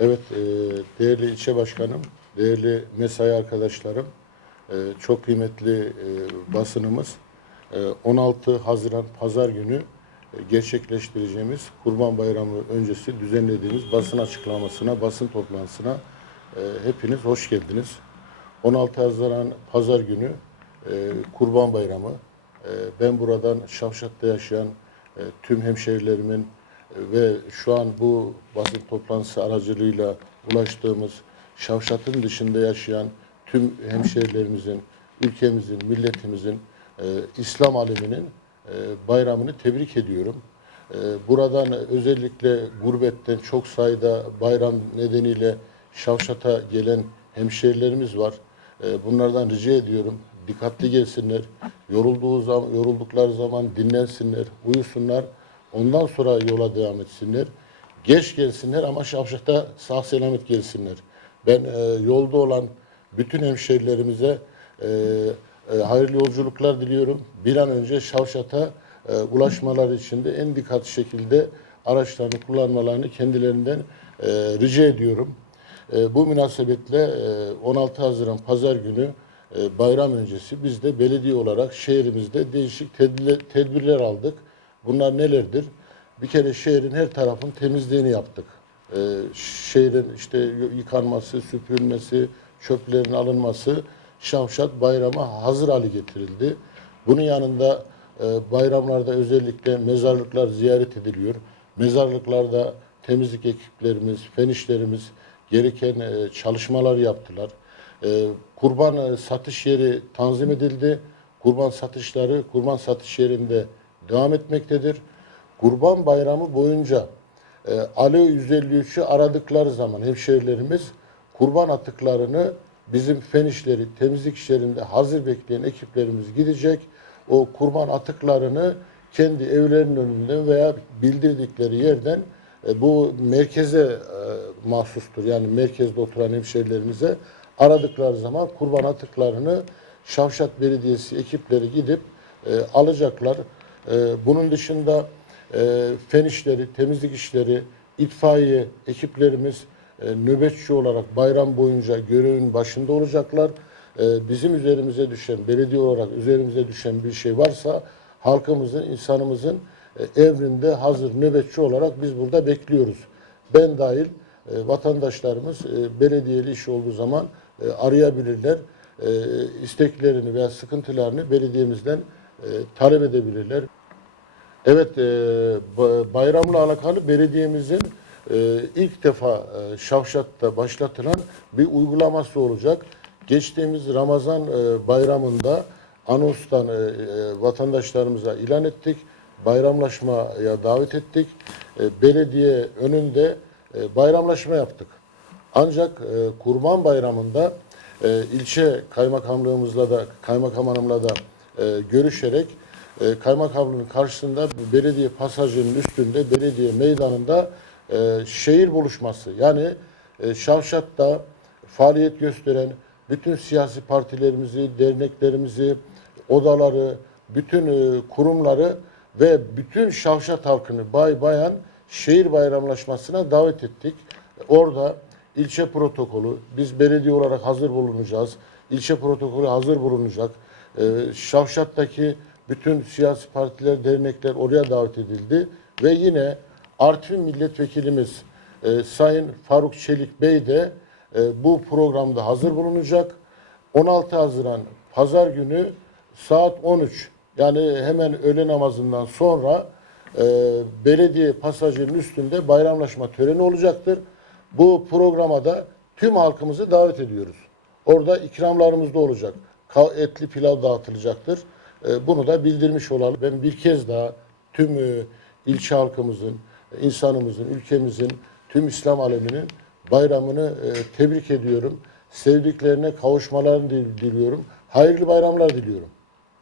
Evet, e, değerli ilçe başkanım, değerli mesai arkadaşlarım, e, çok kıymetli e, basınımız, e, 16 Haziran Pazar günü e, gerçekleştireceğimiz Kurban Bayramı öncesi düzenlediğimiz basın açıklamasına, basın toplantısına e, hepiniz hoş geldiniz. 16 Haziran Pazar günü e, Kurban Bayramı. E, ben buradan Şavşat'ta yaşayan e, tüm hemşehrilerimin e, ve şu an bu basın toplantısı aracılığıyla ulaştığımız Şavşat'ın dışında yaşayan tüm hemşehrilerimizin, ülkemizin, milletimizin, e, İslam aleminin e, bayramını tebrik ediyorum. E, buradan özellikle gurbetten çok sayıda bayram nedeniyle Şavşat'a gelen hemşehrilerimiz var. E, bunlardan rica ediyorum dikkatli gelsinler. Yorulduğu zaman, yoruldukları zaman dinlensinler, uyusunlar. Ondan sonra yola devam etsinler. Geç gelsinler ama Şavşat'a sağ selamet gelsinler. Ben e, yolda olan bütün hemşehrilerimize e, e, hayırlı yolculuklar diliyorum. Bir an önce Şavşat'a e, ulaşmaları için de en dikkatli şekilde araçlarını kullanmalarını kendilerinden e, rica ediyorum. E, bu münasebetle e, 16 Haziran Pazar günü e, bayram öncesi biz de belediye olarak şehrimizde değişik tedbirler aldık. Bunlar nelerdir? Bir kere şehrin her tarafın temizliğini yaptık. E, şehrin işte yıkanması, süpürülmesi, çöplerin alınması Şavşat bayrama hazır hale getirildi. Bunun yanında e, bayramlarda özellikle mezarlıklar ziyaret ediliyor. Mezarlıklarda temizlik ekiplerimiz, fen işlerimiz gereken e, çalışmalar yaptılar. E, kurban e, satış yeri tanzim edildi. Kurban satışları kurban satış yerinde devam etmektedir. Kurban bayramı boyunca e, Alo 153'ü aradıkları zaman hemşehrilerimiz kurban atıklarını bizim fen işleri, temizlik işlerinde hazır bekleyen ekiplerimiz gidecek. O kurban atıklarını kendi evlerinin önünden veya bildirdikleri yerden e, bu merkeze e, mahsustur. Yani merkezde oturan hemşehrilerimize aradıkları zaman kurban atıklarını Şavşat Belediyesi ekipleri gidip e, alacaklar. E, bunun dışında e, fen işleri, temizlik işleri, itfaiye ekiplerimiz e, nöbetçi olarak bayram boyunca görevin başında olacaklar. E, bizim üzerimize düşen, belediye olarak üzerimize düşen bir şey varsa halkımızın, insanımızın e, emrinde hazır nöbetçi olarak biz burada bekliyoruz. Ben dahil vatandaşlarımız belediyeli iş olduğu zaman arayabilirler. İsteklerini veya sıkıntılarını belediyemizden e, talep edebilirler. Evet, e, ba- bayramla alakalı belediyemizin e, ilk defa Şavşat'ta başlatılan bir uygulaması olacak. Geçtiğimiz Ramazan bayramında anonstan vatandaşlarımıza ilan ettik. Bayramlaşmaya davet ettik. Belediye önünde bayramlaşma yaptık. Ancak Kurban Bayramı'nda ilçe kaymakamlığımızla da kaymakam hanımla da e, görüşerek e, kaymakamlığın karşısında belediye pasajının üstünde belediye meydanında e, şehir buluşması yani e, Şavşat'ta faaliyet gösteren bütün siyasi partilerimizi, derneklerimizi, odaları, bütün e, kurumları ve bütün Şavşat halkını bay bayan şehir bayramlaşmasına davet ettik. Orada ilçe protokolü, biz belediye olarak hazır bulunacağız. İlçe protokolü hazır bulunacak. Ee, Şavşat'taki bütün siyasi partiler, dernekler oraya davet edildi. Ve yine Artvin milletvekilimiz e, Sayın Faruk Çelik Bey de e, bu programda hazır bulunacak. 16 Haziran Pazar günü saat 13 yani hemen öğle namazından sonra e, belediye pasajının üstünde bayramlaşma töreni olacaktır. Bu programa da tüm halkımızı davet ediyoruz. Orada ikramlarımız da olacak. Etli pilav dağıtılacaktır. E, bunu da bildirmiş olalım. Ben bir kez daha tüm e, ilçe halkımızın, insanımızın, ülkemizin, tüm İslam aleminin bayramını e, tebrik ediyorum. Sevdiklerine kavuşmalarını dil- diliyorum. Hayırlı bayramlar diliyorum.